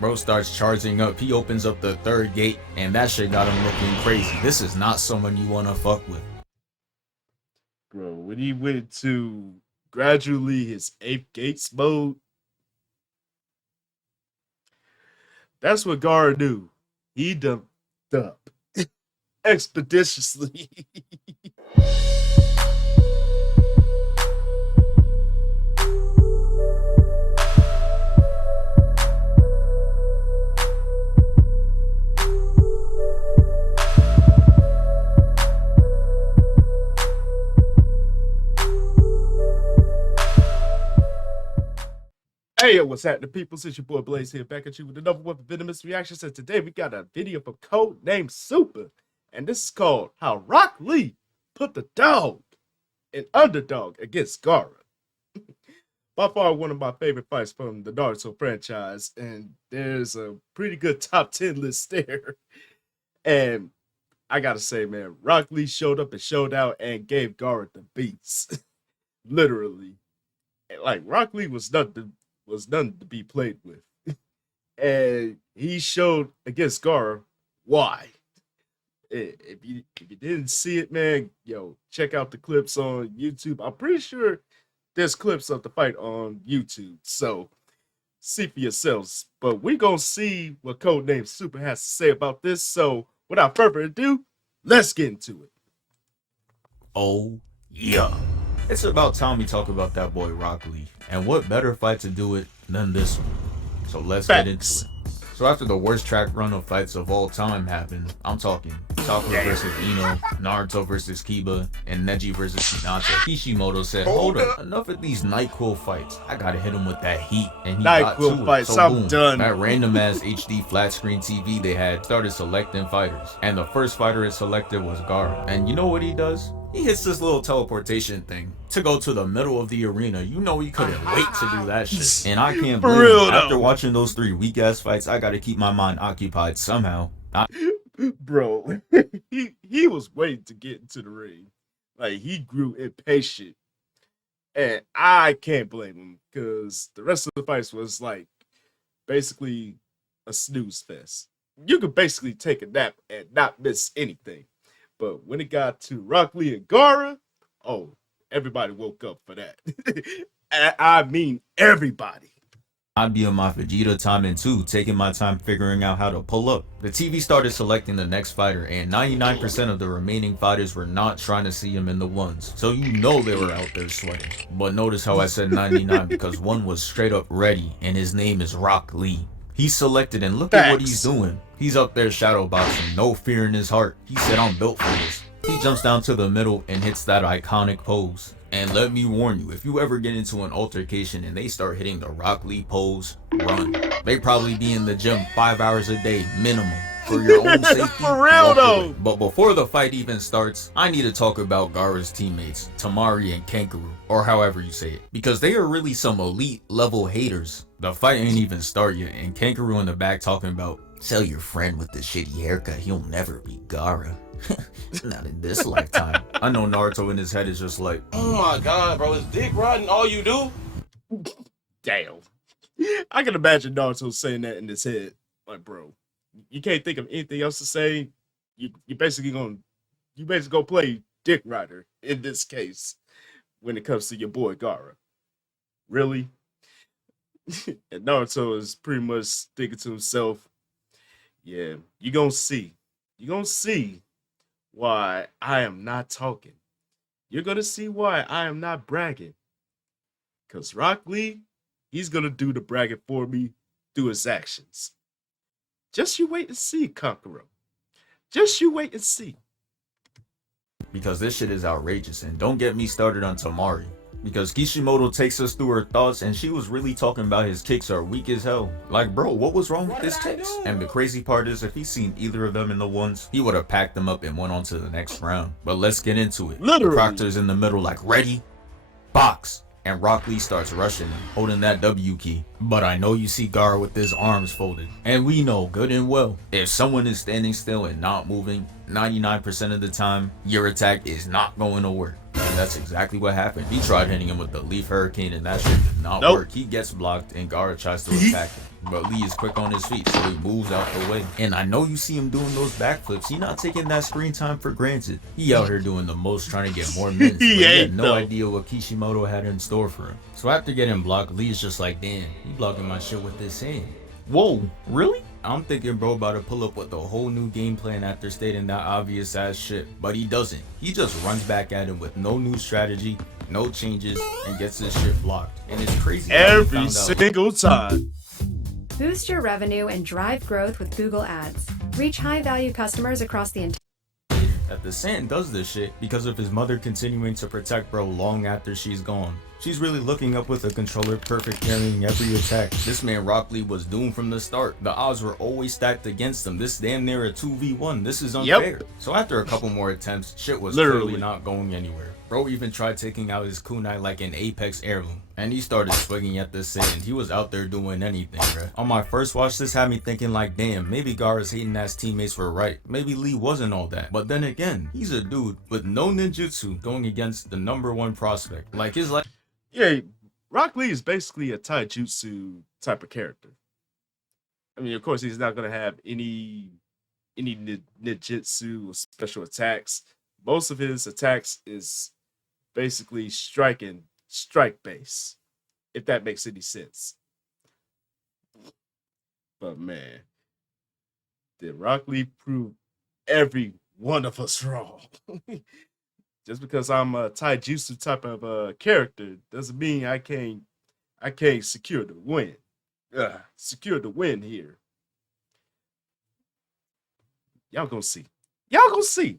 Bro starts charging up. He opens up the third gate, and that shit got him looking crazy. This is not someone you want to fuck with. Bro, when he went to gradually his 8 gates mode, that's what Gaara knew. He dumped up expeditiously. Hey, what's happening, people? It's your boy Blaze here, back at you with another one for Venomous Reactions. And today we got a video from Code Named Super, and this is called How Rock Lee Put the DAWG in Underdog against Gaara. By far one of my favorite fights from the Naruto franchise, and there's a pretty good top 10 list there. And I gotta say, man, Rock Lee showed up and showed out and gave Gaara the beats. Literally. Like, Rock Lee was nothing to be played with. And he showed against Gaara why. If you didn't see it, man, yo, check out the clips on YouTube. I'm pretty sure there's clips of the fight on YouTube, so see for yourselves. But we're gonna see what Codename Super has to say about this. So without further ado, let's get into it. Oh yeah. It's about time we talk about that boy Rock Lee. And what better fight to do it than this one? So let's get into it. So after the worst track run of fights of all time happened, I'm talking Sakura versus Ino, Naruto versus Kiba, and Neji versus Hinata, Kishimoto said, hold up, enough of these NyQuil fights. I gotta hit him with that heat. And he got to it. Fights, so I'm boom, done. that random ass HD flat screen TV they had started selecting fighters. And the first fighter it selected was Gaara. And you know what he does? He hits this little teleportation thing to go to the middle of the arena. You know he couldn't wait to do that shit. And I can't blame him. After watching those 3 weak-ass fights, I gotta keep my mind occupied somehow. Bro, he was waiting to get into the ring. Like, he grew impatient. And I can't blame him, because the rest of the fights was, like, basically a snooze fest. You could basically take a nap and not miss anything. But when it got to Rock Lee and Gaara, oh, everybody woke up for that. I mean, everybody. I'd be on my Vegeta timing too, taking my time figuring out how to pull up. The TV started selecting the next fighter, and 99% of the remaining fighters were not trying to see him in the ones. So you know they were out there sweating. But notice how I said 99 because one was straight up ready, and his name is Rock Lee. He's selected, and look at what he's doing. He's up there shadow boxing, no fear in his heart. He said, I'm built for this. He jumps down to the middle and hits that iconic pose. And let me warn you, if you ever get into an altercation and they start hitting the Rock Lee pose, run. They probably be in the gym 5 hours a day minimum. For your own safety. For real though. But before the fight even starts, I need to talk about Gaara's teammates, Tamari and Kangaroo, or however you say it, because they are really some elite level haters. The fight ain't even start yet, and Kangaroo in the back talking about, tell your friend with the shitty haircut he'll never be Gaara. Not in this lifetime. I know Naruto in his head is just like, oh my god, bro, is dick riding all you do? Damn. I can imagine Naruto saying that in his head. Like, bro, you can't think of anything else to say. You basically gonna play Dick Rider in this case when it comes to your boy Gaara. Really? And Naruto is pretty much thinking to himself, yeah, you're gonna see. You're gonna see why I am not talking. You're gonna see why I am not bragging. Cause Rock Lee, he's gonna do the bragging for me through his actions. Just you wait and see, Conqueror. Just you wait and see. Because this shit is outrageous, and don't get me started on Tamari. Because Kishimoto takes us through her thoughts, and she was really talking about his kicks are weak as hell. Like, bro, what was wrong with his kicks? And the crazy part is, if he's seen either of them in the ones, he would have packed them up and went on to the next round. But let's get into it. Literally. Proctor's in the middle like, ready? Box. And Rock Lee starts rushing him, holding that W key. But I know you see Gaara with his arms folded. And we know good and well, if someone is standing still and not moving, 99% of the time, your attack is not going to work. And that's exactly what happened. He tried hitting him with the Leaf Hurricane and that shit did not work. He gets blocked and Gaara tries to attack him. But Lee is quick on his feet, so he moves out the way. And I know you see him doing those backflips. He not taking that screen time for granted. He out here doing the most, trying to get more minutes. But he had no idea what Kishimoto had in store for him. So after getting blocked, Lee's just like, damn, he blocking my shit with this hand. Whoa, really? I'm thinking bro about to pull up with a whole new game plan after stating that obvious ass shit. But he doesn't. He just runs back at him with no new strategy, no changes, and gets his shit blocked. And it's crazy. Every single time. Boost your revenue and drive growth with Google Ads. Reach high-value customers across the entire that the Sand does this shit because of his mother continuing to protect bro long after she's gone. She's really looking up with a controller, perfect carrying every attack. This man Rock Lee was doomed from the start. The odds were always stacked against him. This damn near a 2v1. This is unfair. So after a couple more attempts, shit was literally not going anywhere. Bro even tried taking out his kunai like an Apex heirloom. And he started swinging at the Sand. He was out there doing anything, bruh. On my first watch, this had me thinking like, damn, maybe Gaara's hating ass teammates were right. Maybe Lee wasn't all that. But then again, he's a dude with no ninjutsu going against the #1 prospect. Like his life. Yeah, Rock Lee is basically a taijutsu type of character. I mean, of course, he's not going to have any ninjutsu or special attacks. Most of his attacks is basically strike base, if that makes any sense. But man, did Rock Lee prove every one of us wrong? Just because I'm a taijutsu type of character doesn't mean I can't secure the win. Secure the win here. Y'all gonna see. Y'all gonna see.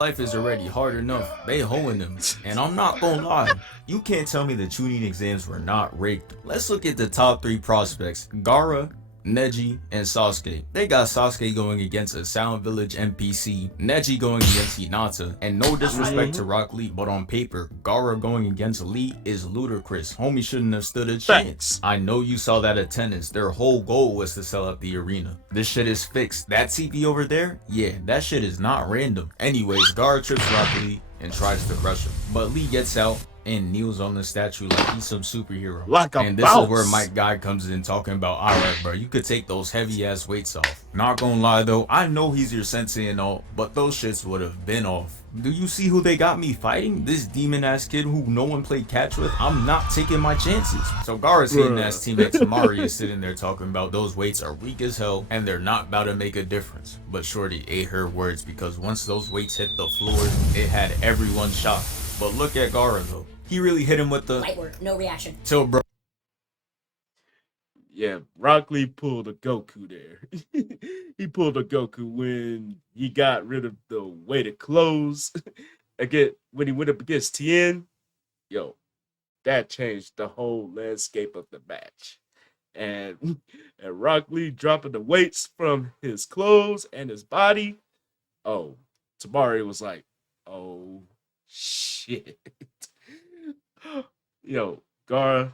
Life is already hard enough. They hoeing them. And I'm not gonna lie, you can't tell me the tuning exams were not rigged. Let's look at the top 3 prospects. Gaara, Neji, and Sasuke. They got Sasuke going against a Sound Village NPC, Neji going against Hinata, and no disrespect to Rock Lee, but on paper, Gaara going against Lee is ludicrous. Homie shouldn't have stood a chance. I know you saw that attendance. Their whole goal was to sell out the arena. This shit is fixed. That TV over there? Yeah, that shit is not random. Anyways, Gaara trips Rock Lee and tries to crush him. But Lee gets out and kneels on the statue like he's some superhero. And this is where Mike Guy comes in talking about, alright bro, you could take those heavy ass weights off. Not gonna lie though, I know he's your sensei and all, but those shits would have been off. Do you see who they got me fighting? This demon ass kid who no one played catch with? I'm not taking my chances. So Gaara's hating ass teammate Tamari is sitting there talking about those weights are weak as hell and they're not about to make a difference. But Shorty ate her words because once those weights hit the floor, it had everyone shocked. But look at Gaara though. He really hit him with the light work, no reaction. So bro. Yeah, Rock Lee pulled a Goku there. He pulled a Goku when he got rid of the weighted clothes. Again, when he went up against Tien, yo, that changed the whole landscape of the match. And Rock Lee dropping the weights from his clothes and his body. Oh, Tamari was like, oh shit. Yo, Gaara,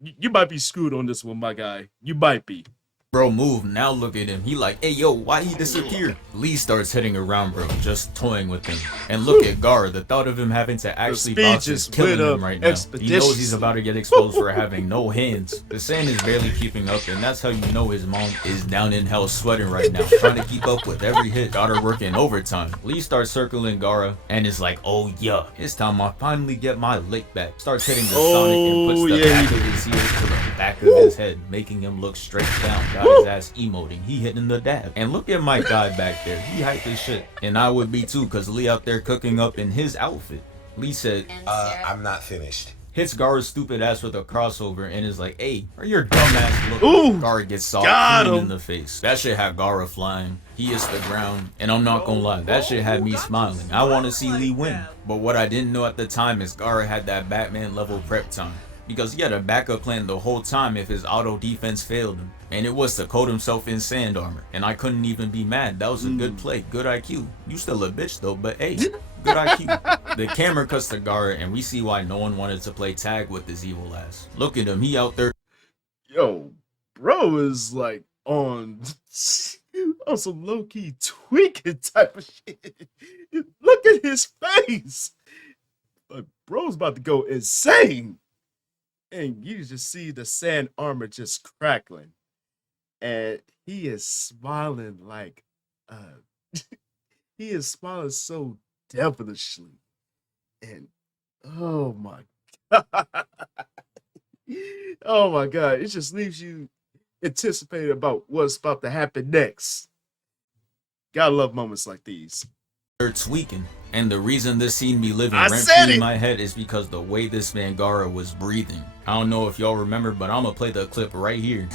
you might be screwed on this one, my guy. You might be. Bro, move. Now look at him. He like, hey, yo, why he disappear? Lee starts hitting around, bro, just toying with him. And look at Gaara. The thought of him having to actually box is killing him right now. He knows he's about to get exposed for having no hands. The Sand is barely keeping up, and that's how you know his mom is down in hell sweating right now, trying to keep up with every hit. Got her working overtime. Lee starts circling Gaara, and is like, oh yeah, it's time I finally get my lick back. Starts hitting the Sonic and puts the back of his heels to the back of his head, making him look straight down. Got his ass emoting. He hitting the dab. And look at my guy back there. He hyped his shit. And I would be too, cause Lee out there cooking up in his outfit. Lee said, I'm not finished. Hits Gaara's stupid ass with a crossover and is like, hey, are your dumb ass looking? Gaara gets soft clean in the face. That shit had Gaara flying. He hits the ground. And I'm not gonna lie, that shit had me smiling. I want to see Lee win. But what I didn't know at the time is Gaara had that Batman level prep time. Because he had a backup plan the whole time if his auto defense failed him. And it was to coat himself in sand armor. And I couldn't even be mad. That was a good play. Good IQ. You still a bitch though, but hey, good IQ. The camera cuts to Gaara and we see why no one wanted to play tag with this evil ass. Look at him. He out there. Yo, bro is like on some low-key tweaking type of shit. Look at his face. Bro's about to go insane. And you just see the sand armor just crackling. And he is smiling like he is smiling so devilishly. And oh my god. Oh my god. It just leaves you anticipating about what's about to happen next. Gotta love moments like these. They're tweaking, and the reason this scene be living I rent said free it! in my head is because the way this man Gaara was breathing. I don't know if y'all remember, but I'm gonna play the clip right here.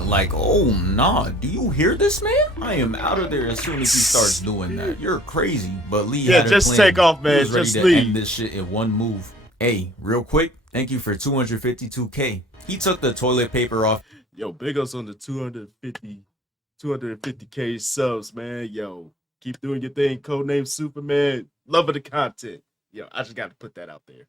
Like, oh nah, do you hear this, man? I am out of there as soon as he starts doing that. You're crazy. But Lee had a just plan. take off, man. He was ready Just to leave. end this shit in one move. Hey, real quick, thank you for 252K. He took the toilet paper off Yo, big ups on the 250K subs, man. Yo, keep doing your thing. Codename Superman. Loving the content. Yo, I just got to put that out there.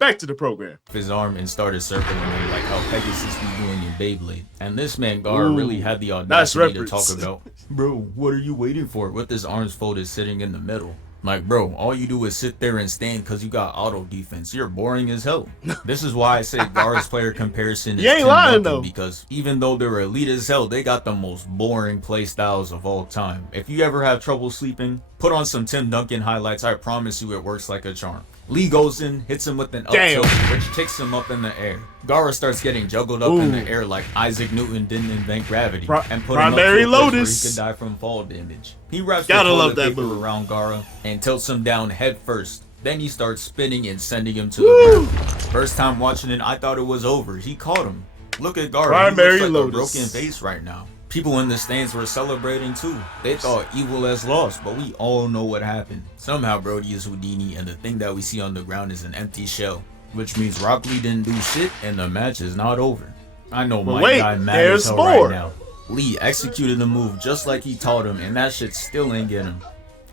Back to the program. his arm and started circling him like how Pegasus be doing in Beyblade. And this man Gaara really had the audacity to talk about, bro, what are you waiting for? With his arms folded sitting in the middle. Like, bro, all you do is sit there and stand because you got auto defense. You're boring as hell. This is why I say Gaara's player comparison is You ain't Tim lying, Duncan, though. because even though they're elite as hell, they got the most boring play styles of all time. If you ever have trouble sleeping, put on some Tim Duncan highlights. I promise you it works like a charm. Lee goes in, hits him with an up tilt, which kicks him up in the air. Gaara starts getting juggled up in the air like Isaac Newton didn't invent gravity and put him up to Primary a place where he Lotus. could die from fall damage. He wraps Gotta the love toilet that paper move. around Gaara and tilts him down head first. Then he starts spinning and sending him to the ground. First time watching it, I thought it was over. He caught him. Look at Gaara. Primary He looks like a Lotus. broken face right now. People in the stands were celebrating too. They thought Evil has lost, but we all know what happened. Somehow Brody is Houdini, and the thing that we see on the ground is an empty shell, which means Rock Lee didn't do shit, and the match is not over. I know my wait, guy mad there's as hell more. right now. Lee executed the move just like he taught him, and that shit still ain't get him.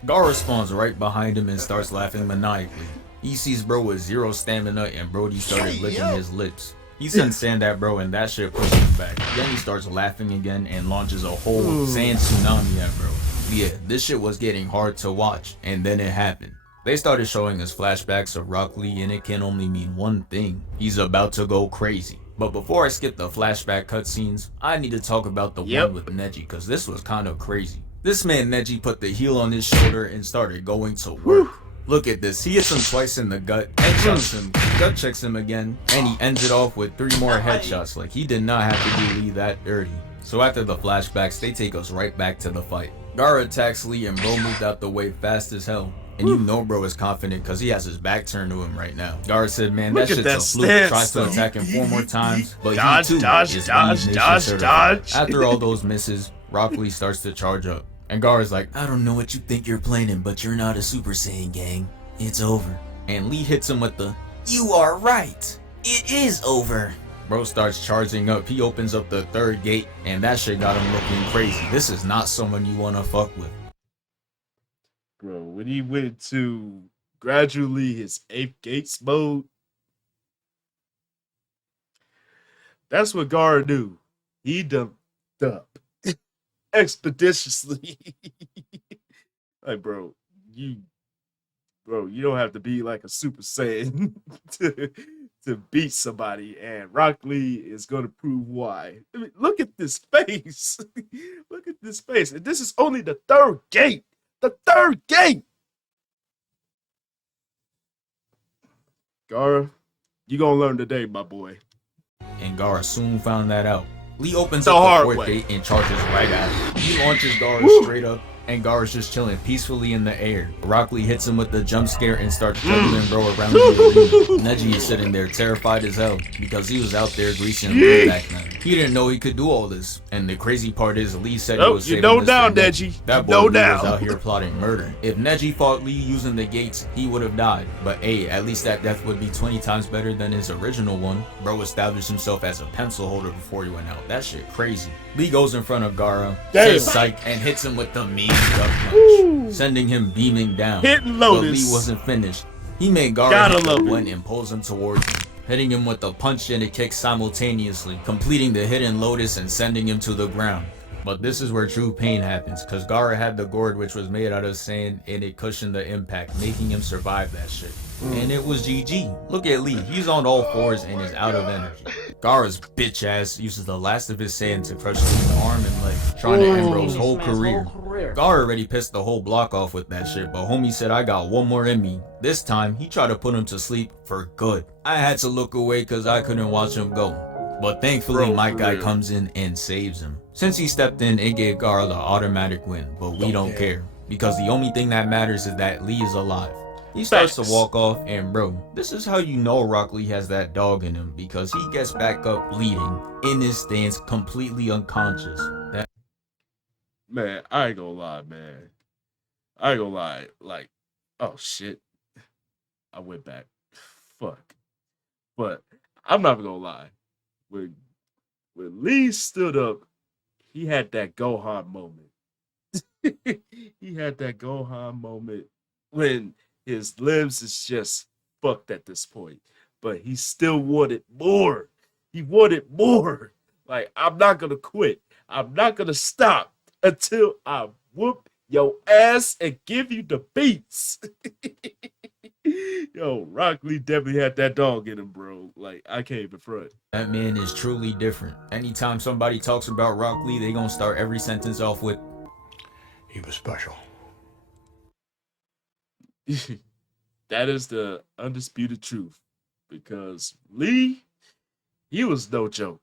Gaara spawns right behind him and starts laughing maniacally. He sees bro with zero stamina, and Brody started licking his lips. He sent sand at bro, and that shit pushed him back. Then he starts laughing again and launches a whole sand tsunami at bro. Yeah, this shit was getting hard to watch, and then it happened. They started showing us flashbacks of Rock Lee, and it can only mean one thing. He's about to go crazy. But before I skip the flashback cutscenes, I need to talk about the one with Neji, cause this was kind of crazy. This man Neji put the heel on his shoulder and started going to work. Look at this, he hits him twice in the gut, headshots him, gut checks him again, and he ends it off with 3 more headshots. Like, he did not have to do Lee that dirty. So after the flashbacks, they take us right back to the fight. Gaara attacks Lee and bro moved out the way fast as hell. And you know bro is confident because he has his back turned to him right now. Gaara said, man, that Look at shit's that a fluke. stance, Tries to though. attack him 4 more times, but Dodge, he too dodge, is dodge, Lee's dodge, certified. dodge. After all those misses, Rock Lee starts to charge up. And Gaara's like, I don't know what you think you're planning, but you're not a Super Saiyan, gang. It's over. And Lee hits him with the, you are right. It is over. Bro starts charging up. He opens up the 3rd gate, and that shit got him looking crazy. This is not someone you want to fuck with. Bro, when he went to gradually his 8th gates mode, that's what Gaara do. He dumped up expeditiously. Like, bro, you don't have to be like a Super Saiyan to beat somebody, and Rock Lee is going to prove why. I mean, look at this face. Look at this face. And this is only the 3rd gate. The 3rd gate. Gaara, you gonna learn today, my boy. And Gaara soon found that out. Lee opens The up hard the 4th way. gate and charges right at him. He launches Gaara straight up, and Gaara's just chilling peacefully in the air. Rock Lee hits him with the jump scare and starts juggling bro around the arena. Neji is sitting there terrified as hell because he was out there greasing Lee back then. He didn't know he could do all this. And the crazy part is Lee said he was you saving know this now, for Neji. That You boy know Lee was now. out here plotting murder. If Neji fought Lee using the gates, he would have died. But hey, at least that death would be 20 times better than his original one. Bro established himself as a pencil holder before he went out. That shit crazy. Lee goes in front of Gaara, says psych, and hits him with the mean duck punch, sending him beaming down. Hitting But Lotus. Lee wasn't finished. He made Gaara Gotta hit the love it. one and pulls him towards him, hitting him with a punch and a kick simultaneously, completing the hidden Lotus and sending him to the ground. But this is where true pain happens, cause Gaara had the gourd which was made out of sand and it cushioned the impact, making him survive that shit. And it was GG. Look at Lee, he's on all fours and is out of energy. Gaara's bitch ass uses the last of his sand to crush Lee's arm and leg, trying to end bro's whole career. Gaara already pissed the whole block off with that shit, but homie said I got one more in me. This time, he tried to put him to sleep for good. I had to look away cause I couldn't watch him go. But thankfully, my guy comes in and saves him. Since he stepped in, it gave Gaara the automatic win, but we don't care. Because the only thing that matters is that Lee is alive. He starts to walk off, and bro, this is how you know Rock Lee has that dog in him, because he gets back up bleeding, in his stance, completely unconscious. Man, I ain't gonna lie, man. I ain't gonna lie. Like, oh shit. I went back. Fuck. But I'm not gonna lie. When Lee stood up, he had that Gohan moment. He had that Gohan moment when his limbs is just fucked at this point. But he still wanted more. He wanted more. Like, I'm not gonna quit. I'm not gonna stop until I whoop your ass and give you the beats. Yo, Rock Lee definitely had that dog in him, bro. Like, I can't even front. That man is truly different. Anytime somebody talks about Rock Lee, they gonna start every sentence off with, he was special. That is the undisputed truth. Because Lee, he was no joke.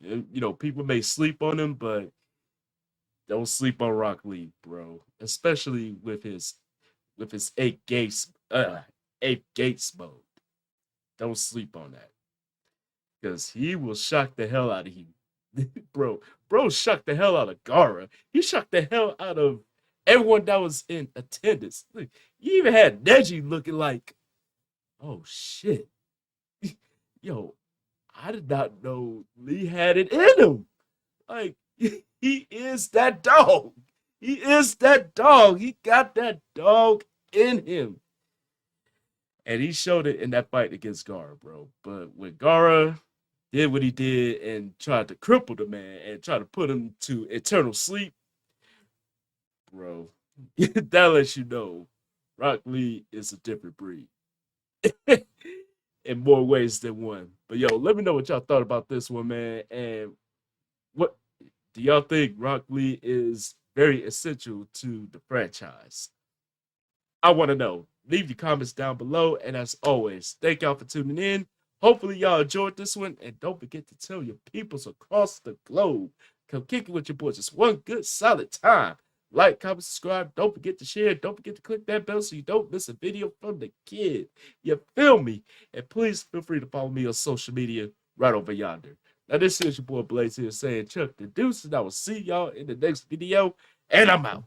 You know, people may sleep on him, but don't sleep on Rock Lee, bro. Especially with his eight gates mode. Don't sleep on that. Because he will shock the hell out of you. Bro shocked the hell out of Gaara. He shocked the hell out of everyone that was in attendance. Look, you even had Neji looking like, oh shit. Yo, I did not know Lee had it in him. Like, he is that dog. He is that dog. He got that dog in him. And he showed it in that fight against Gaara, bro. But when Gaara did what he did and tried to cripple the man and tried to put him to eternal sleep, bro, that lets you know Rock Lee is a different breed. In more ways than one. But yo, let me know what y'all thought about this one, man. And what do y'all think Rock Lee is very essential to the franchise? I want to know. Leave your comments down below. And as always, thank y'all for tuning in. Hopefully y'all enjoyed this one. And don't forget to tell your peoples across the globe. Come kick it with your boys. It's one good solid time. Like, comment, subscribe. Don't forget to share. Don't forget to click that bell so you don't miss a video from the kid. You feel me? And please feel free to follow me on social media right over yonder. Now, this is your boy Blaze here saying Chuck the Deuce, and I will see y'all in the next video. And I'm out.